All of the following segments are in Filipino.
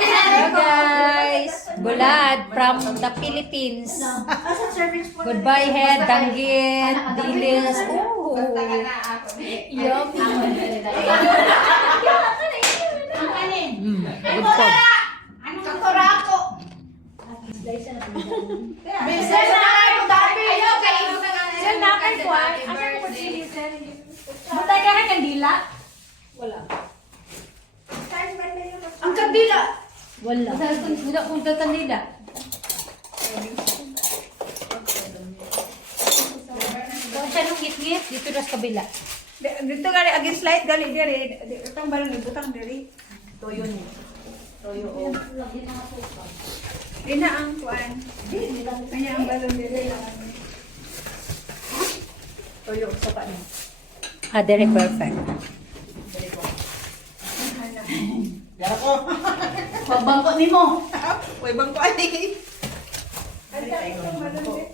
Hey guys, Bulad from the Philippines. Goodbye head, danggit, dilis. Oh, yummy. Good food. Matay ka ng kandila? Wala. Ang kandila! Wala. Wala kung kanila. Kung siya nung ngit-ngit, dito na sa kabila. Dito gali against light gali diri. Itong balon ni butang diri. Toyo ni. Toyo o. Ina ang kuan. Kanya ang balon diri. Toyo sa pa ni. Ah, very perfect. Dara ko. Pagbangko ni mo. Uy bang kuan ni. Asa itong balon diri.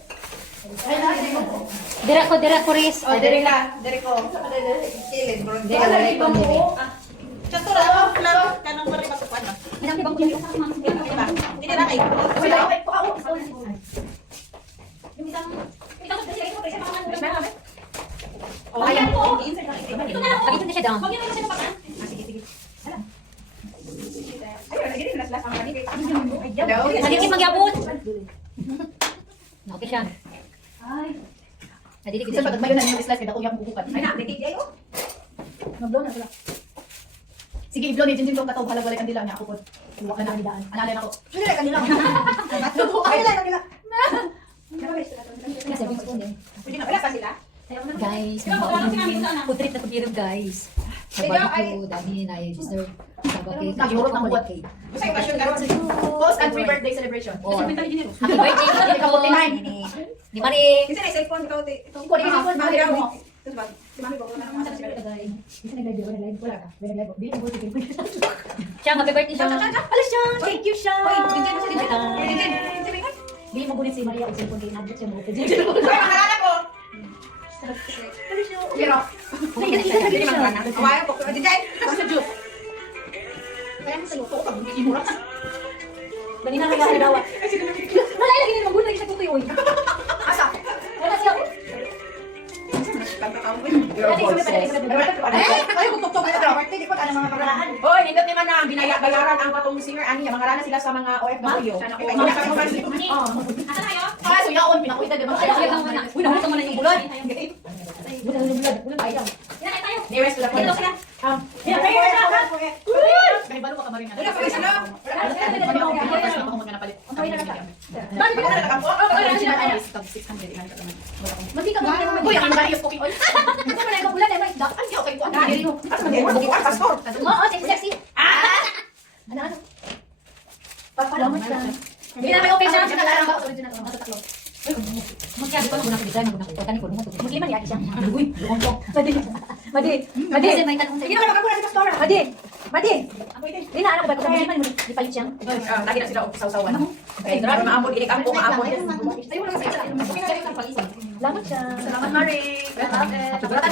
Dira ko Riz. Oh, diri ka. Diri ko. Kilid bro. Dira wala ko diri. Chato ra ako klaro kanang mari masupan. Minang bang kuya? Hindi na kay. Wala ko pa ako. Oh, ayan ko. Pagito na siya down. Ayun, lagi din last ang kanina. Hello? Nagiging magyabot. Okay siya. Ay. Nadidig Isa pag mayo na yung slice kada uyang bubukan. Ay na, titig ayo. Mag-blow na pala. Sige, i-blow ni Jinjin Tong kataw halag-walay kandila niya ako po. Iwa ka na ang daan. Analay ako. Sige lang kanila. Ay lang kanila. Kasi big spoon eh. Pwede na wala pa sila. Guys, putrit na pagirong guys. Sa barbecue, dami na yung sister. Sa barbecue, Nagihurot ng buwat. cake. Gusto yung pasyon karon. Post and free birthday celebration. Or, Kasi happy birthday to you. Ni Maring. Kasi na cellphone ikaw ti. Ito Ikaw, di ka cellphone, Mami bakit daw. mo? Ito ba? Si mami ko na naman sa cellphone. Siya, happy birthday siya. Alas siya! Thank you siya! Hoy, DJ mo si DJ. DJ mo. Di mo gunin si Maria o cellphone kay Nabot siya mo. Hoy, mahalala ko. Pero, hindi man kana. Kawayan ko. DJ. Kasi Diyo. Kaya mo sa'yo, ko hindi mo rasa. Dali na kaya daw. Wala lagi din magunay siya tutoy oy. Asa. Wala siya. Ay, kung tuktok kayo daw. Birthday, di ko ano mga paraan. Hoy, nindot naman na binayaran ang patong singer ani, mga rana sila sa mga OFW. Kaya so yaon pinakuita di ba? Uy, nahulog ka muna yung bulod. Bulan ay. Nearest to the point. Kaya balo ka kamarin na. Wala pa rin ano? Mati ka ba? Uy, ang mga ayos cooking oil. Ano man ay bulan ay may dak. Ay, okay ko. Oo, sexy. Ano? Papalamat ka. Hindi na may okay siya. Original. Matatlo. Magkaya ko na design mo na ko. Tani ko mo to. Musliman yaki siya. Uy, luong. Madi. Kasi may tanong Hindi naman ako na sa store. Madi. Di na anak ko ba kung musliman mo di palit siya. Lagi na sila usaw-sawan. Okay, grabe maamon, ilik ako maamon. Ayaw mo lang sa Salamat siya. Salamat, Mari. Salamat.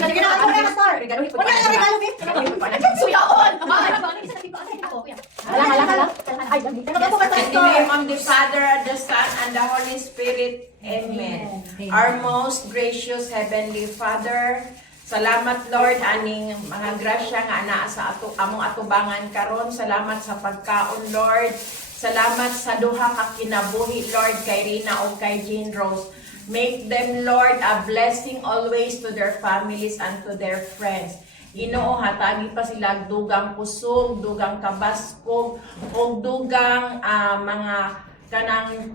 Sige na ako na store. Wala na regalo kit. Suyaon. Hala. Ay, dali. In the name of the Father, the Son, and the Holy Spirit. Amen. Our most gracious Heavenly Father, salamat Lord aning mga grasya nga anaa sa ato among atubangan karon. Salamat sa pagkaon Lord. Salamat sa duha ka kinabuhi Lord kay Rina o kay Jean Rose. Make them Lord a blessing always to their families and to their friends. Ginoo hatagi pa sila dugang kusog, dugang kabaskog, o dugang mga kanang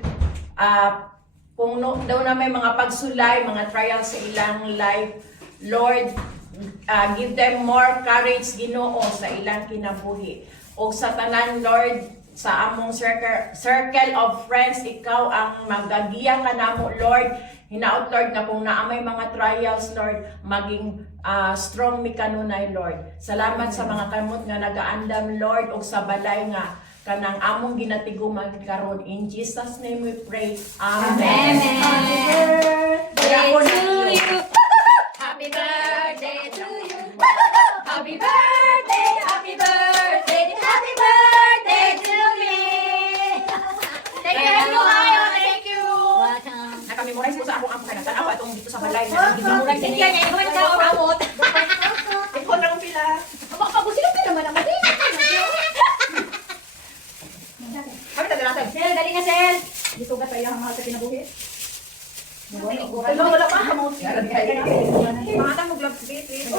kung daw na may mga pagsulay, mga trials sa ilang life, Lord, give them more courage, Ginoo, sa ilang kinabuhi. O sa tanan, Lord, sa among circle of friends, ikaw ang magagiya ka namo, Lord. Hinaot, Lord, na kung naamay mga trials, Lord, maging strong mi kanunay, Lord. Salamat sa mga kamot nga nagaandam, Lord, o sa balay nga kanang among ginatiguman karon. In Jesus' name we pray. Amen. Happy birthday to you. Happy birthday to you. Happy birthday, happy birthday, happy birthday to you. sa balay na. Murag din yan, ay naman nagkakaamot. Ikaw lang pila. Sino ka naman ang mati? Kami natin. Sel, dali na, Sel. Dito ka tayo ang mahal sa kinabuhi. Wala pa. Mga tamo gloves dito.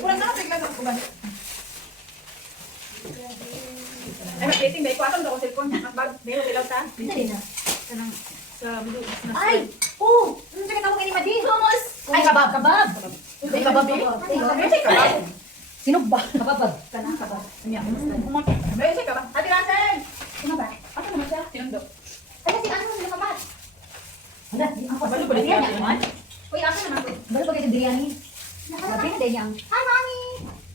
Wala na, bigla ko ba? Ay, mag-dating ba? Ikuha ko cellphone niya. Bag, meron ilaw ta. Dali na. Sa video. Ay! Oh! Ano sa katawag ni Madi? Hummus! Ay, kabab. Kabab! Ay, kabab eh. Ay, kabab. Sinog ba? Kababag. Kanang kabab. Ay, kabab. Ate Russell! Sino ba? Ako naman siya. Sinundo. Ay, kasi ano sila kamat? Wala, di ako. Balo ba Biryani niya? naman. Uy, ako naman ko. Balo ba kayo sa biryani? Grabe na din yang. Hi, Mami!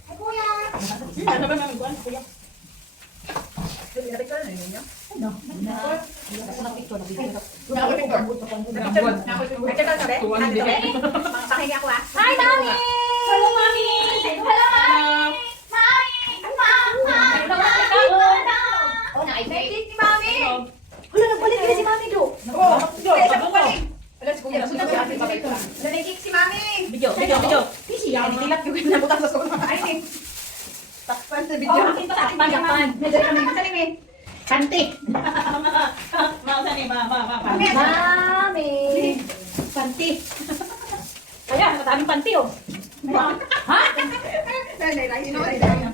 Hi, Kuya! Ano ba namin kuya? Kuya. Picture na yun niya? Ano? Ako na picture na video. Pakinig ako ah. Hi, Mami! Hello, Mami! Hello, Oh, na-i-fake. si Mami! Wala, nagbalik na si Mami do. Oh, siya po balik. Alas, kuya, nasunod si ate babay ko lang. Nanigik si Mami! Video. Kasi yan, tilap yung nabutas sa school. Ay, ni. Takpan sa video. Oh, takpan, takpan. Medyo kami kasalim eh. Kanti. Mami! Mami! Panti. Kaya, mataming panty oh. Ha?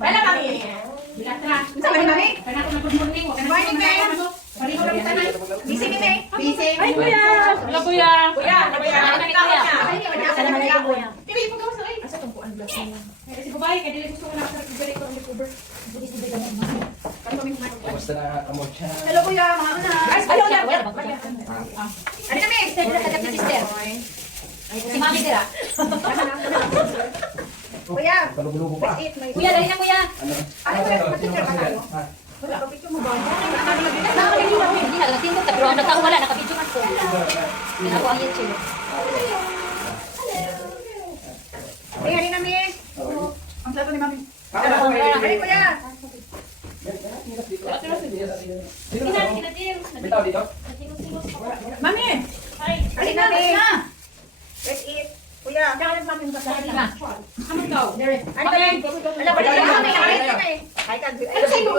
Wala kami. Sabi ni Mami? Morning, ma'am. Busy ni May. Busy. Ay, kuya! Wala kuya. Kuya, ano ba yan? Ay, kuya. Salamat kayo, kuya. Pili mo ka sa ay. Asa tong kuan bless mo. Kasi babae kay dili gusto ko na sa balik ko ang cover. Basta na kamot siya. Hello kuya, mga anak. Ay, hello Kuya, na. kuya, bakit? Ano kami? Sister, dila ka si sister. Si Mami dira. Kuya. Kalugulugo pa. Let's eat my. Kuya, dali na, kuya. Ano? Ay, wala ka picture ka tayo. Ha? Wala ka picture mo ba? Hindi na, nagtindog ka. Pero ang nagtao wala, nakabidyo man ko. Pinako ang YouTube. Ay, halina mi. Ang plato ni Mami. Ano? Ay, kuya. Bitaw dito? Mami. Halina mi. Let's eat. Kuya. Halina. Ano daw? Ano ba yan? Wala pa rin kami. Ay, Ano sa iyo?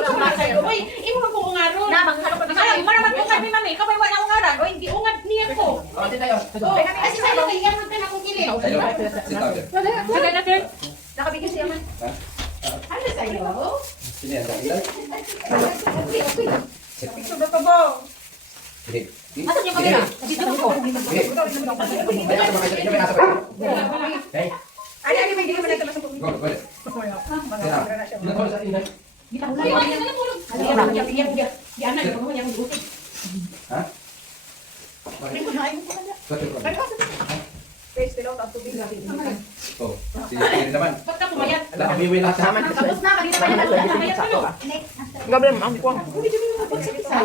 Uy, imo man ko ungaron. Namang ano pa Ay, mara man ungad ni mami, kapay wala ungaran. Oy, hindi ungad niya ko. Kasi tayo. Oh, kasi sa iyo kay iyang ka na kong kilig. Sitaw din. Sige na sir. nakabigyan siya man. Ano sa iyo? Sino yan? Sino yan? Picture ba ba? Sige. Asan yung camera? Dito ko. Sige. Kaya sa mga isa, may nasa ba? Hey. Ay, ay, may hindi naman ito masang Go, go. Ilan ko sa inay? Di ana yo mo yang gusto. Ha? Satu ko. Face below, tapos tubig natin. Oh, sige naman. Ba't ka pumayat? Ala, kami lahat sa amin. Tapos na, kanina pa yan. Gabi ang kuwang.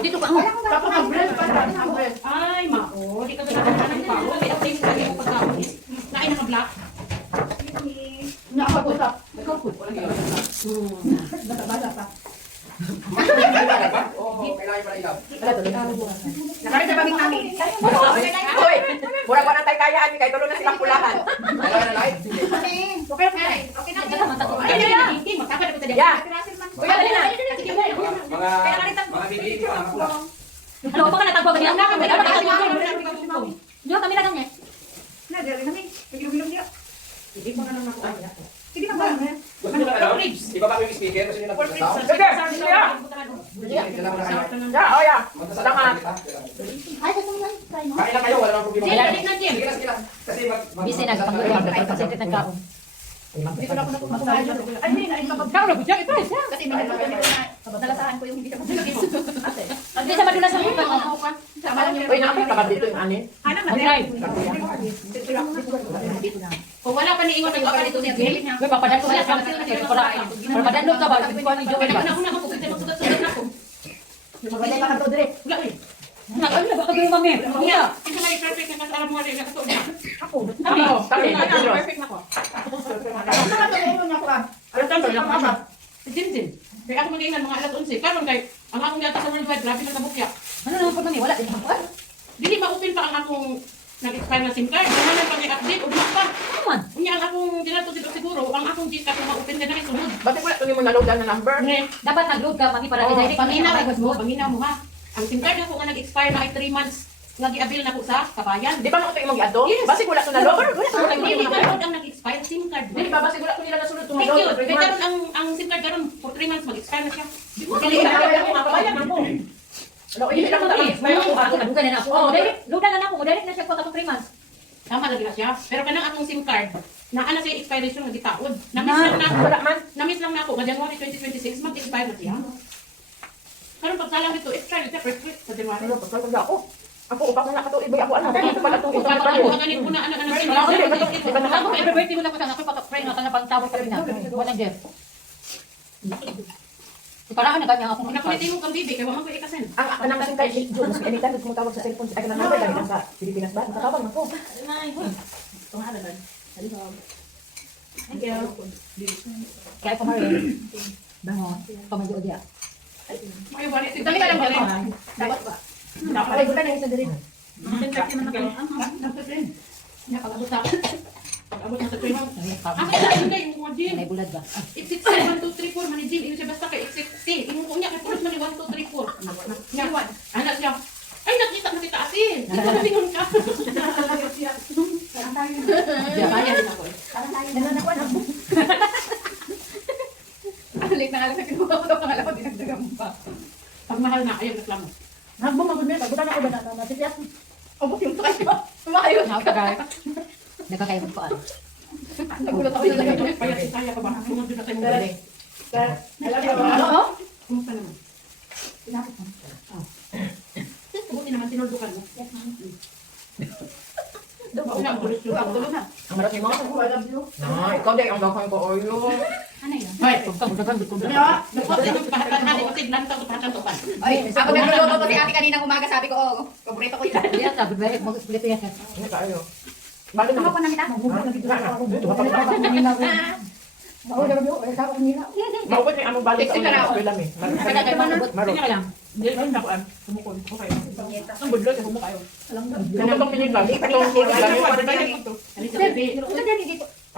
Dito ka. Tapos mag-bread pa na. Mag-bread. Ay, mao, di ka ba nakakanang pa? May update sa iyo pagkaon. Na ay naka-black. Nakapagusap. Oo, kailangan pala ilaw. Nakarita ba ng mami? Hoy, mura pa na tayo kayaan ni kay tulo na silang pulahan. Kailangan na light. Okay, okay. Okay na. Ay, hindi magkakada ko sa diyan. Kuya, dali na. Mga bibili ko ang pula. Ano pa ka natagpo ba niya? Diyo, kami na lang eh. Na, dali na mi. Pagilong-ilong niya. Hindi ko na lang ako. Sige na ba? Gusto nyo ba ano? Iba ba yung speaker? Gusto nyo na Sige, tao? sige. Kailangan na kayo. Ya, oh ya. Magdasalamat. Ay, kasi nga. Kain na kayo, wala nang problema. Dali na Jim. Sige na, sige na. Kasi Busy na, panguluan. Kasi nagkaon. Dito na ako nakumakuha. Ay, hindi. Ay, kapag Kau na budya ito. kasi may nalasahan ko yung hindi ka masalis. Hindi sa madulas sa mukha. Sama lang yun. Uy, nakapagkabad dito yung anin. Ano man? Mag-drive. Dito na. Kung wala pa niingon ang kapal ito niya. Uy, papadalo ko yan. Para madalo ka ba? Kuha ni Joel ba? Una ako kasi magsugat-sugat ako. Mabalay pa ka to, dire. Wala eh. Ano na ba kagawin mami? Iya, ito na yung perfect na alam mo rin na kasuot niya. Ako. Kami, perfect na ko. Ano na to? Ano niya ko ah? Ano tanto lang ako? Si Jinjin. Kaya ako mag-iinan mga alas 11. Karon kay ang akong yata sa worldwide, grabe na tabukya. Ano naman po mami? Wala din ako. Dili ma-open pa ang akong nag-expire na SIM card. Wala na pag-update, ubos pa. Naman. Unya ang akong dinato siguro, ang akong Gcash kung ma-open ka na rin sunod. Bakit wala ito mo na-loadan na number? Dapat nag-load ka, mami, para direct Panginaw mo ha. Ang SIM card ako nga nag-expire na ay 3 months nga gi-avail na ko sa kabayan. Di ba naman ito yung mag-ato? Yes. Basig wala ito na-load? Hindi ka ang nag-expire SIM card. Di ba basig wala ito nila nasunod Thank you. tumalo? Kaya karon ang SIM card karon for 3 months mag-expire na siya. Hindi ka ako makabayan ako. Ano, hindi lang mag-expire ako. Nag-load na ako. Oh, direct, load na ako. Direct na siya ko tapos 3 months. Tama lagi na siya. Pero kanang akong SIM card, naana sa expiration nga gitaod. Wala man. Na-miss lang na ako, nga January 2026 mag-expire na siya. Karon pagsalang dito, expire na siya first week sa January. Ano, pagkakanda ako. Ako, upak na nakatuloy. Ibay ako, ano, ito pala ito. Kung ako ganin ko na ano SIM card. Ako, every birthday mo lang ko sa ako, pag-pray na ka na pang tawag kami na. Walang Jeff. Paraan na kanya akong Nakulitin mo kang bibi, kaya wala ko ikasin. Ang anang kasing kay Jun, anytime gusto mo tawag sa cellphone, ay kanang number dahil lang sa Pilipinas ba? Nakatawag na po. Thank you. Kaya kumarin. Bangon. Pamagyo dia. May balik. Dali ka lang dali. Dapat ba? Ay, buta na isa dali. Pag-abot na sa tuwing. Ako Ay, sa hindi, yung mga din. may bulad ba? Exit 1, 2, 3, 4, manijin. Ino siya basta kay exit C. Ino ko niya, kay pulot man 1, 2, 3, 4. Nyawan. Anak siya. Ay, nakita asin. Ito na bingon ka. Kaya din ako. Alik na alam na kinuha ko daw pangalawa, dinagdagan mo pa. Pag mahal na, ayaw reklamo. Nagbumagod na, buta na ako ba na sisiyas? Abot yung sakay ko. Sumakayot. Nakakagay. Nakakayod pa. Nagulat ako yung lagay. Payat si Kaya ka ba? Kung nandun na tayo galing. Ano? Kumusta naman? Buti naman tinuldukan mo. Ang marat ni mo. Ah, ikaw din ang gawin ko oyo. Hoy, kung dagan dito. Ano? Dapat dito pahatan natin kasi lang tayo pahatan to pa. Ay, ako nagluluto to si ate kanina umaga, sabi ko, oh, paborito ko yun. Kaya sabi ba, mag-split yan. Hindi tayo. Bali na. Ako na kita. Maupit ni ano bali Sexy ka na ako. Bilang eh. Hindi ka lang. Hindi ka lang ako. Sumukol. Okay. Ang budlo sa bumo kayo. Itong pinigang. Itong pinigang. Alisa bebe.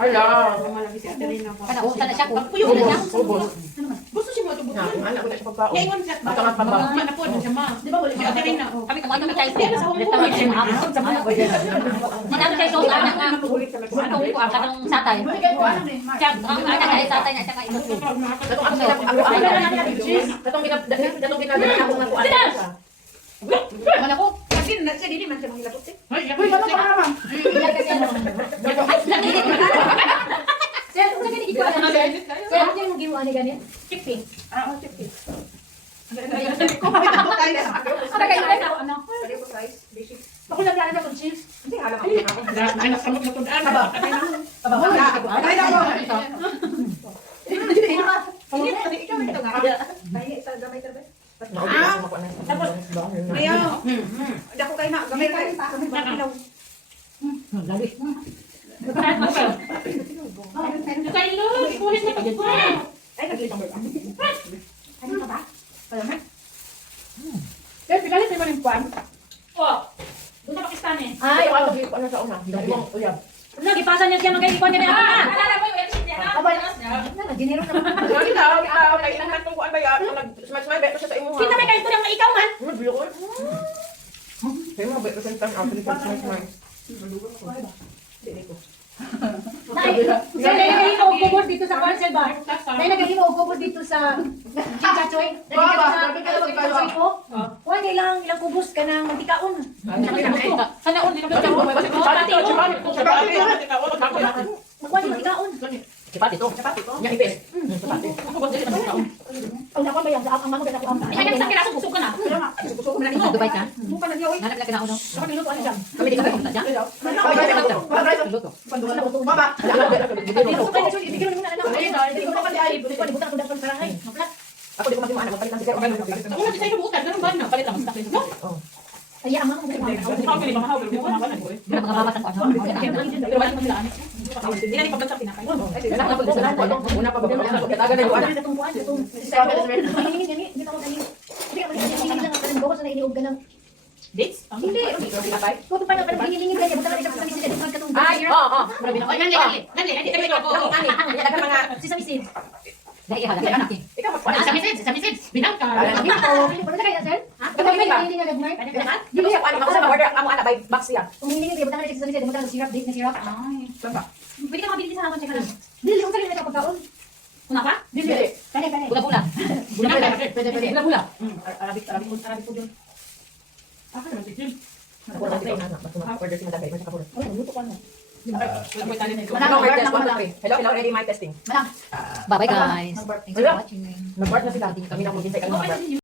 Ala. Malaki si Ate Rina po. Kana usan na siya. Puyo na lang. Ubos. Gusto siya mo ito Na, buto. anak ko na siya pagkaon. Kaya iwan siya. Baka nga pa ba? Ma na po siya ma. Di ba wala si Ate Rina? Kami kung ano tayo siya. Tawag siya mahapon. Manalo tayo sa anak nga. Atong ko ang katong satay. Siya, ang anak ay satay na siya ka ilo. Katong ako katong ginadala ako nga kuan siya. Mana ko? Kasi na siya dili man siya manghilapot eh. Hoy, yapoy ba siya? Sir, kung sa ganito ka na sir, ano yung ginawa ni ganyan? Chippy. Ah, oh, check it. Ako lang lang ng cheese. Hindi alam ako. Ay, nasamot na tudaan. Ayaw. Dako kayo na. Gamay kayo. Lali. Kailo, ipulit na pagpo. Ay, nag-iisang ba? Ano ka ba? Pero pigalit mo rin kuan. Oh. Doon sa Pakistan eh. Ay, Ay, ano ano sa una? Dali mo uyab. nagipasa niya siya magkaiwan niya na. Alala mo yung episode niya. Na, ginero na. Dali daw, ikaw na ilang natong kuan ba ya? Nag-smile beto siya sa imo. Kita may kayo lang nga ikaw man. Ano biyo ko? Kaya mo beto sa tang after the smile. Dili ko. Sir, nagkaiwa og kubor dito sa parcel bar. Nagkaiwa og kubor dito sa Chichachoy. Nagkaiwa sa ko. Kuha ilang kubos ka ng tikaon. Sana on din ang Kuha yung tikaon. Cepat itu. Nya ibes. Cepat. Ang nakuha ba yan? Ang mamagay na ko ang... Ay, nagkakira busog ka na. Gusto ko na Sa Dubai ka? Mukha na niya, oy. Hanap lang ka na uno. Saka niluto ano dyan? Kami di kami pumunta dyan. Luto. Baba. Gusto kayo, sir. Ibigyan mo muna na. Hindi ko pa kasi ay. Buti ko na kung sa rahay. Ako di ko masimo anak palit ng sikero. Kung natin sa'yo buutan, ganun ba na? Palit lang. Ay, ang mga mga babatan ko ano. Hindi na ipagbansa pinakay. Una pa ba? Kataga na yung Itong kuhan, itong... Hindi ka mag-inig lang ang bukos na iniog ka ng... Dates? Hindi. Kung paano parang hingilingin kanya, buta na siya sa misid, at katong Ay, oo. Grabe na. Oh, nali. Kami ako. Yan ang mga... Si sa misid. Dahil iha, dahil anak. Ikaw Sa magpapalala. message. Binangka. Hindi ko. Pwede na kayo, sir? Ha? Pwede na kayo, hindi nga gagmay. Dili siya kuan ako sa order amo ana by box siya. Kung hingilingin kayo, buta na siya sa misid, buta na syrup, date na syrup. Pwede ka mabili sa hamon, check ka lang. Dili, kung sa'yo na pagkaon. Una pa? Dili. Kanya. Bula-bula. Pwede. Bula-bula. Arabic po dyan. Ako naman si Jim. Order si Madam Bay, man siya kapuro. Ay, luto ka na. May talent nito. Hello, ready my testing. Bye-bye guys. Thanks for watching. Nag-work na sila. Kami na mo din sa kanila.